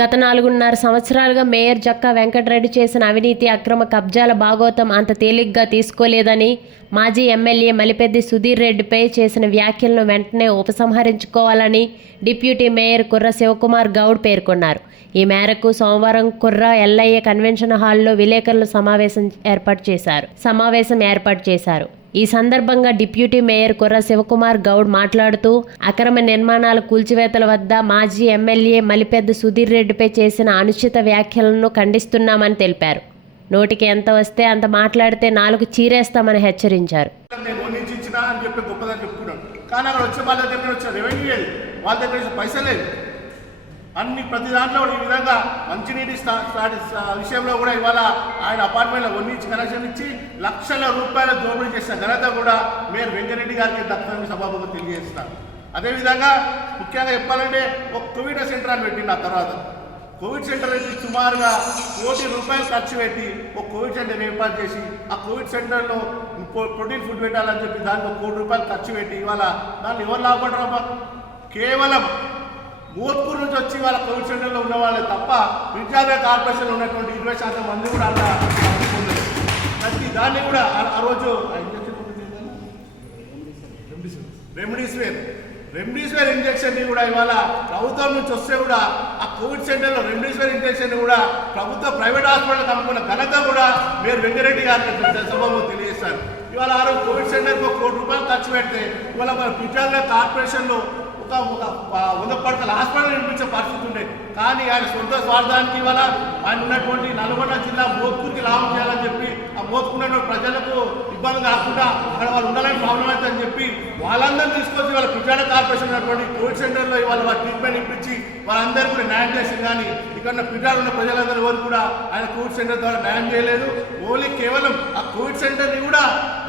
గత నాలుగున్నర సంవత్సరాలుగా మేయర్ జక్కా వెంకటరెడ్డి చేసిన అవినీతి అక్రమ కబ్జాల భాగోతం అంత తేలిగ్గా తీసుకోలేదని మాజీ ఎమ్మెల్యే మలిపెద్ది సుధీర్ రెడ్డిపై చేసిన వ్యాఖ్యలను వెంటనే ఉపసంహరించుకోవాలని డిప్యూటీ మేయర్ కుర్ర శివకుమార్ గౌడ్ పేర్కొన్నారు. ఈ మేరకు సోమవారం కుర్ర ఎల్ఐఏ కన్వెన్షన్ హాల్లో విలేకరుల సమావేశం ఏర్పాటు చేశారు. సమావేశం ఏర్పాటు చేశారు. ఈ సందర్భంగా డిప్యూటీ మేయర్ కుర్ర శివకుమార్ గౌడ్ మాట్లాడుతూ అక్రమ నిర్మాణాల కూల్చివేతల వద్ద మాజీ ఎమ్మెల్యే మలిపెద్ద సుధీర్ రెడ్డిపై చేసిన అనుచిత వ్యాఖ్యలను ఖండిస్తున్నామని తెలిపారు. నోటికి ఎంత వస్తే అంత మాట్లాడితే నాలుగు చీరేస్తామని హెచ్చరించారు. వాళ్ళ దగ్గర పైసలు లేదు. అన్ని ప్రతి దాంట్లో ఈ విధంగా మంచినీటి స్థా విషయంలో కూడా ఇవాళ ఆయన అపార్ట్మెంట్లో ఒన్నించి కనెక్షన్ ఇచ్చి లక్షల రూపాయల దోపిడీ చేసిన ఘనత కూడా మేయర్ వెంకరెడ్డి గారికి దక్కుతుందని సభాపతి తెలియజేస్తారు అదేవిధంగా ముఖ్యంగా చెప్పాలంటే ఒక కోవిడ్ సెంటర్ అని పెట్టింది ఆ తర్వాత. కోవిడ్ సెంటర్ అయితే సుమారుగా కోటి రూపాయలు ఖర్చు పెట్టి ఒక కోవిడ్ సెంటర్ ఏర్పాటు చేసి ఆ కోవిడ్ సెంటర్లో ప్రోటీన్ ఫుడ్ పెట్టాలని చెప్పి దానికి ఒక కోటి రూపాయలు ఖర్చు పెట్టి ఇవాళ దాన్ని ఎవరు లాభపడరా కేవలం మోత్కూరు నుంచి వచ్చి వాళ్ళ కోవిడ్ సెంటర్లో ఉన్న వాళ్ళే తప్ప విద్యాలయ కార్పొరేషన్లో ఉన్నటువంటి ఇరవై శాతం మంది కూడా అలా ప్రతి దాన్ని కూడా ఆ- రోజు ఆ ఇంజక్షన్ ఉంటుంది కూడా ఇవాళ ప్రభుత్వం నుంచి వస్తే కూడా ఆ కోవిడ్ సెంటర్లో రెమ్డీసివిర్ ఇంజెక్షన్ కూడా ప్రభుత్వ ప్రైవేట్ హాస్పిటల్ కనుక్కున్న ఘనత కూడా మీరు వెంకరెడ్డి గారికి సభలో తెలియజేశారు. ఇవాళ ఆ రోజు కోవిడ్ సెంటర్కి ఒక కోటి రూపాయలు ఖర్చు పెడితే ఇవాళ మన పిచ్చాల కార్పొరేషన్లో ఒక ఒక వంద పడతల హాస్పిటల్ నిర్మించే పరిస్థితి ఉండే. కానీ ఆయన సొంత స్వార్థానికి ఇవాళ ఆయన ఉన్నటువంటి నల్గొండ జిల్లా మోత్కూరుకి లాభం చేయాలని చెప్పి ఆ మోత్కున్న ప్రజలకు ఇబ్బంది కాకుండా అక్కడ వాళ్ళు ఉండాలని ప్రాబ్లం అవుతుందని చెప్పి వాళ్ళందరినీ తీసుకొచ్చి వాళ్ళ పిచ్చాడ కార్పొరేషన్ ఉన్నటువంటి కోవిడ్ సెంటర్లో ఇవాళ వాళ్ళ ట్రీట్మెంట్ ఇప్పించి వాళ్ళందరూ కూడా న్యాయం చేసింది. కానీ ఇక్కడ ఉన్న పిచ్చాడ ఉన్న ప్రజలందరూ ఎవరు కూడా ఆయన కోవిడ్ సెంటర్ ద్వారా న్యాయం చేయలేదు. ఓన్లీ కేవలం ఆ కోవిడ్ సెంటర్ని కూడా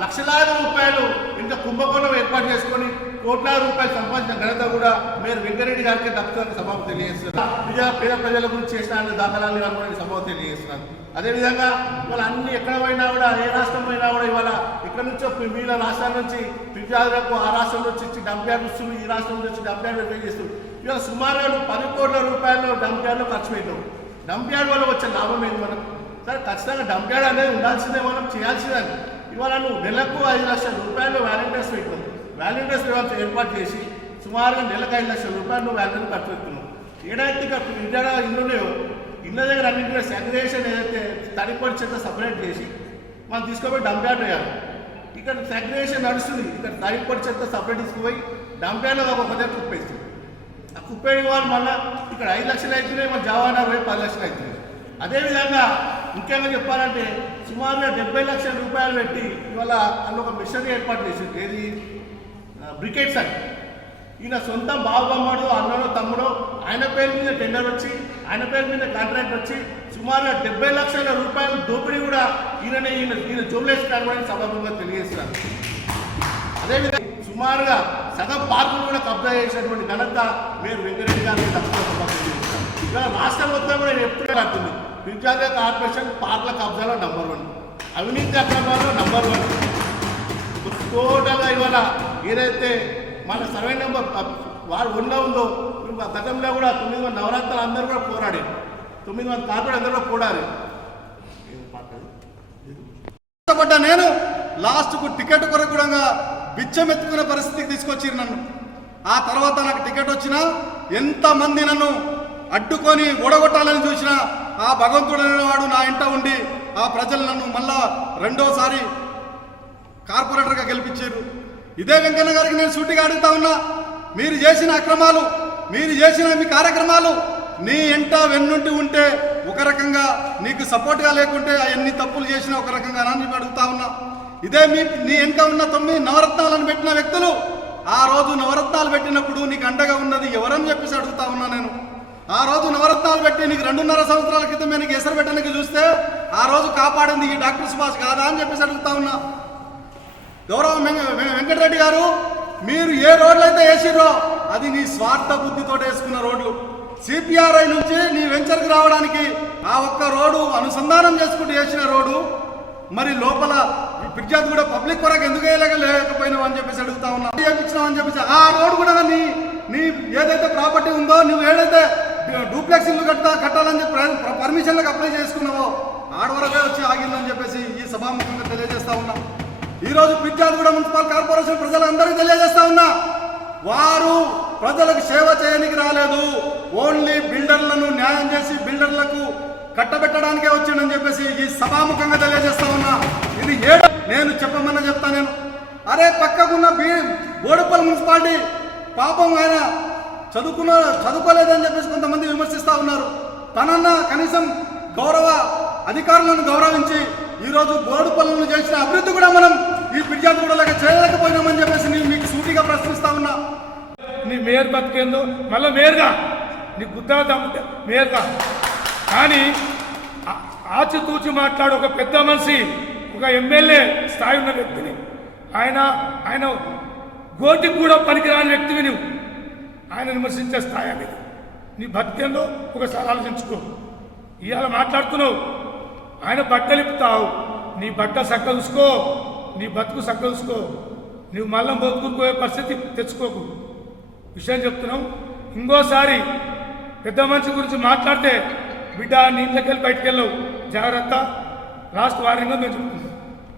లక్షలాది రూపాయలు ఇంత కుంభకోణం ఏర్పాటు చేసుకొని కోట్లాది రూపాయలు సంపాదించిన ఘనత కూడా మీరు వెంకరెడ్డి గారికి దక్కుతారని సభకు తెలియజేస్తున్నారు. ప్రజా పేద ప్రజల గురించి చేసిన దాఖలాలు కాకుండా సభకు తెలియజేస్తున్నారు. అదేవిధంగా ఇవాళ అన్ని ఎక్కడ పోయినా కూడా ఏ రాష్ట్రం పోయినా కూడా ఇవాళ ఇక్కడ నుంచో వీళ్ళ రాష్ట్రాల నుంచి ఫిర్యాదులకు ఆ రాష్ట్రం నుంచి ఇచ్చి డంప్యార్డ్ వస్తుంది ఈ రాష్ట్రం నుంచి వచ్చి డంప్యార్డ్ పే చేస్తుంది. ఇవాళ సుమారుగా నువ్వు పది కోట్ల రూపాయలు డంప్యార్డ్లో ఖర్చు పెట్టాం డంప్యార్డ్ వల్ల వచ్చే లాభం ఏంది మనం సరే ఖచ్చితంగా డంప్యార్డ్ అనేది ఉండాల్సిందే మనం చేయాల్సిందే ఇవాళ నువ్వు నెలకు ఐదు లక్షల రూపాయలు వ్యాలంటీర్స్ పెట్టినావు వ్యాలంటీర్స్ వ్యవస్థ ఏర్పాటు చేసి సుమారుగా నెలకు ఐదు లక్షల రూపాయలు నువ్వు ఖర్చు పెడుతున్నావు. ఏడాదిగా ఇక ఇండియా ఇల్లు ఇళ్ళ దగ్గర అన్నింటిలో సెగ్రేషన్ ఏదైతే తడిపడి చెత్త సపరేట్ చేసి మనం తీసుకుపోయి డంప్యార్డ్ వేయాలి. ఇక్కడ సెగ్రేషన్ నడుస్తుంది. ఇక్కడ తడిపడి చెత్త సపరేట్ తీసుకుపోయి డంప్యార్డ్లో ఒక దగ్గర కుప్పేస్తుంది. ఆ కుప్పేయడం వాళ్ళు మళ్ళీ ఇక్కడ ఐదు లక్షలు అవుతున్నాయి మన జవానా పోయి పది లక్షలు అవుతున్నాయి అదేవిధంగా ముఖ్యంగా చెప్పాలంటే సుమారుగా డెబ్బై లక్షల రూపాయలు పెట్టి ఇవాళ అందులో ఒక మిషన్ ఏర్పాటు చేసింది. ఏది? బ్రికెట్స్ సార్ ఈయన సొంత బాబమ్మడు అన్నడో తమ్ముడో ఆయన పేరు మీద టెండర్ వచ్చి ఆయన పేరు మీద కాంట్రాక్ట్ వచ్చి సుమారుగా డెబ్బై లక్షల రూపాయల దోపిడీ కూడా ఈయననే ఈయన ఈయన జోబులేసుకున్నారు కూడా సభాముఖంగా తెలియజేస్తున్నారు. అదేవిధంగా సుమారుగా సగం పార్కులు కూడా కబ్జా చేసినటువంటి ఘనత మీరు వెంకరెడ్డి గారికి తప్పకుండా ఇలా రాష్ట్రం మొత్తం కూడా నేను ఎప్పుడే పడుతుంది విద్యార్థి కార్పొరేషన్ పార్కుల కబ్జాలో నంబర్ వన్ అవినీతి అక్రమాల్లో నంబర్ వన్ టోటల్గా ఇవాళ ఏదైతే మన సర్వే నెంబర్ వాడు ఉన్న ఉందో గతంలో కూడా తొమ్మిది మంది నవరాత్రులు అందరూ కూడా పోరాడారు తొమ్మిది మంది కార్పొరేట్ అందరూ కూడా పోరాడారు కష్టపడ్డ నేను లాస్ట్కు టికెట్ కొరకు కూడా బిచ్చమెత్తుకునే పరిస్థితికి తీసుకొచ్చిర్రు నన్ను. ఆ తర్వాత నాకు టికెట్ వచ్చినా ఎంతమంది నన్ను అడ్డుకొని ఓడగొట్టాలని చూసినా ఆ భగవంతుడు అనేవాడు నా ఇంట ఉండి ఆ ప్రజలు నన్ను మళ్ళా రెండోసారి కార్పొరేటర్గా గెలిపించారు ఇదే వెంకన్న గారికి నేను సూటిగా అడుగుతా ఉన్నా మీరు చేసిన అక్రమాలు మీరు చేసిన మీ కార్యక్రమాలు నీ ఎంట వెన్నుంటి ఉంటే ఒక రకంగా నీకు సపోర్ట్గా లేకుంటే ఎన్ని తప్పులు చేసినా ఒక రకంగా అని అడుగుతా ఉన్నా. ఇదే మీ నీ వెనుక ఉన్న తొమ్మిది నవరత్నాలను పెట్టిన వ్యక్తులు ఆ రోజు నవరత్నాలు పెట్టినప్పుడు నీకు అండగా ఉన్నది ఎవరని చెప్పేసి అడుగుతా ఉన్నా నేను. ఆ రోజు నవరత్నాలు పెట్టి నీకు రెండున్నర సంవత్సరాల క్రితం నీకు ఎసరు పెట్టడానికి చూస్తే ఆ రోజు కాపాడింది ఈ డాక్టర్ సుభాష్ కాదా అని చెప్పేసి అడుగుతా ఉన్నా. గౌరవ వెంక- వెంకటరెడ్డి గారు మీరు ఏ రోడ్లు అయితే వేసిర్రో అది నీ స్వార్థ బుద్ధితో వేసుకున్న రోడ్లు. సిపిఆర్ఐ నుంచి నీ వెంచర్కి రావడానికి ఆ ఒక్క రోడ్డు అనుసంధానం చేసుకుంటూ వేసిన రోడ్డు మరి లోపల ఫిర్యాదు కూడా పబ్లిక్ కొరకు ఎందుకు వేయలేక అని చెప్పేసి అడుగుతా ఉన్నా. చేయించినావు అని చెప్పేసి ఆ రోడ్డు కూడా నీ నీ ఏదైతే ప్రాపర్టీ ఉందో నువ్వు ఏదైతే డూప్లెక్స్ ఇల్లు కట్టా కట్టాలని చెప్పి పర్మిషన్లకు అప్లై చేసుకున్నావో ఆడవరకే వచ్చి ఆగిందని చెప్పేసి ఈ సభాముఖంగా తెలియజేస్తా ఉన్నా. ఈరోజు పిచ్చాదిగూడ మున్సిపల్ కార్పొరేషన్ ప్రజలందరికీ తెలియజేస్తా ఉన్నా వారు ప్రజలకు సేవ చేయడానికి రాలేదు. ఓన్లీ బిల్డర్లను న్యాయం చేసి బిల్డర్లకు కట్టబెట్టడానికే వచ్చిండని చెప్పేసి ఈ సభాముఖంగా తెలియజేస్తా ఉన్నా. ఇది ఏడు నేను చెప్పమన్నా చెప్తా నేను. అరే పక్కకున్న బీ బోడుపల్లి మున్సిపాలిటీ పాపం ఆయన చదువుకున్న చదువుకోలేదని చెప్పేసి కొంతమంది విమర్శిస్తా ఉన్నారు. తనన్న కనీసం గౌరవ అధికారులను గౌరవించి ఈరోజు బోడుపల్లిని చేసిన అభివృద్ధి కూడా మనం ఈ ఫిర్యాదు కూడా లేక చేయలేకపోయినామని చెప్పేసి నేను మీకు సూటిగా ప్రశ్నిస్తా ఉన్నా. నీ మేయర్ బతికేందో? మళ్ళీ మేయర్గా? నీ గుద్దా తమ్ముంటే మేయర్గా? కానీ ఆచితూచి మాట్లాడు ఒక పెద్ద మనిషి ఒక ఎమ్మెల్యే స్థాయి ఉన్న వ్యక్తిని. ఆయన ఆయన గోటికి కూడా పనికిరాని వ్యక్తివి నువ్వు ఆయన విమర్శించే స్థాయి అనేది నీ బతికేందో? ఒకసారి ఆలోచించుకో. ఇవాళ మాట్లాడుతున్నావు. ఆయన బట్టలు ఇప్పుతావు. నీ బట్ట చక్క చూసుకో. నీ బతుకు చక్క చూసుకో. నువ్వు మళ్ళీ బతుకుపోయే పరిస్థితి తెచ్చుకోకు. విషయం చెప్తున్నాం. ఇంకోసారి పెద్ద మనిషి గురించి మాట్లాడితే బిడ్డ నీ బయటకెళ్ళవు జాగ్రత్త. లాస్ట్ వారంగా మేము చెప్తున్నాం.